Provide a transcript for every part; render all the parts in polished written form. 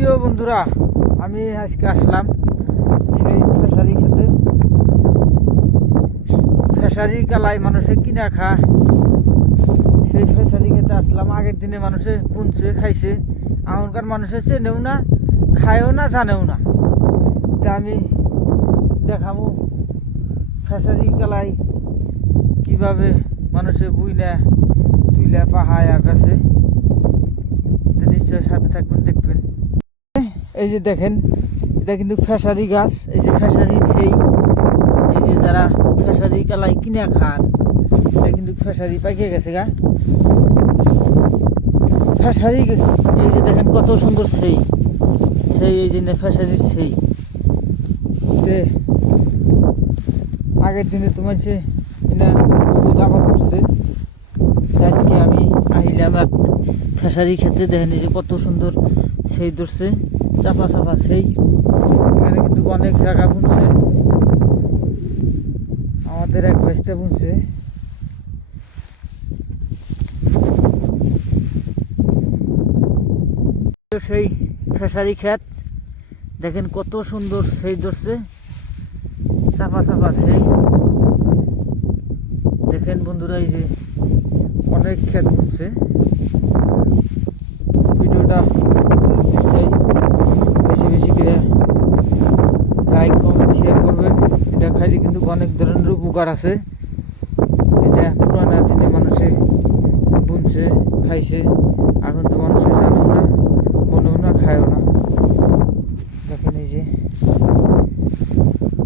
প্রিয় বন্ধুরা, আমি আজকে আসলাম সেই খেসারি খেতে। খেসারি কালাই মানুষে কিনা খায়, সেই খেসারি খেতে আসলাম। আগের দিনে মানুষে বুনছে খাইছে, এখনকার মানুষে চেনেও না, খায়ও না, জানেও না। তা আমি দেখামু খেসারি কালাই কিভাবে মানুষে বুইনা তুইলা পাহায়া গেছে। নিশ্চয় সাথে থাকবেন, দেখবেন। এই যে দেখেন, এটা কিন্তু খেসারি গাছ। এই যে খেসারি সেই, এই যে যারা খেসারি কালাই কিনা খান, এটা কিন্তু খেসারি পাইকে গেছে গা। খেসারি এই যে দেখেন কত সুন্দর সেই সেই, এই যে খেসারির সেই। আগের দিনে তোমার যে এটা বহুত আবাদ করছে। আজকে আমি আহিলাম এক খেসারি খেতে। দেখেন এই যে কত সুন্দর সেই ধরছে, চাপা চাপা সেই। এখানে কিন্তু অনেক জায়গা বুনছে, আমাদের এক ভাইস্তা বুনছে। সেই খেসারি ক্ষেত দেখেন কত সুন্দর সেই ধরছে, চাপা চাপা সেই। দেখেন বন্ধুরা, এই যে অনেক ক্ষেত বুনছে। ভিডিওটা নিশ্চয়ই বেশি বেশি করে লাইক, কমেন্ট, শেয়ার করবেন। এটা খাইলে কিন্তু অনেক ধরনের উপকার আছে। এটা পুরানো দিনে মানুষে বুনছে খাইছে, এখন তো মানুষে জানেও না, বনেও না, খায়ও না। দেখেন এই যে।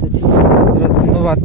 তো ঠিক আছে বন্ধুরা, ধন্যবাদ।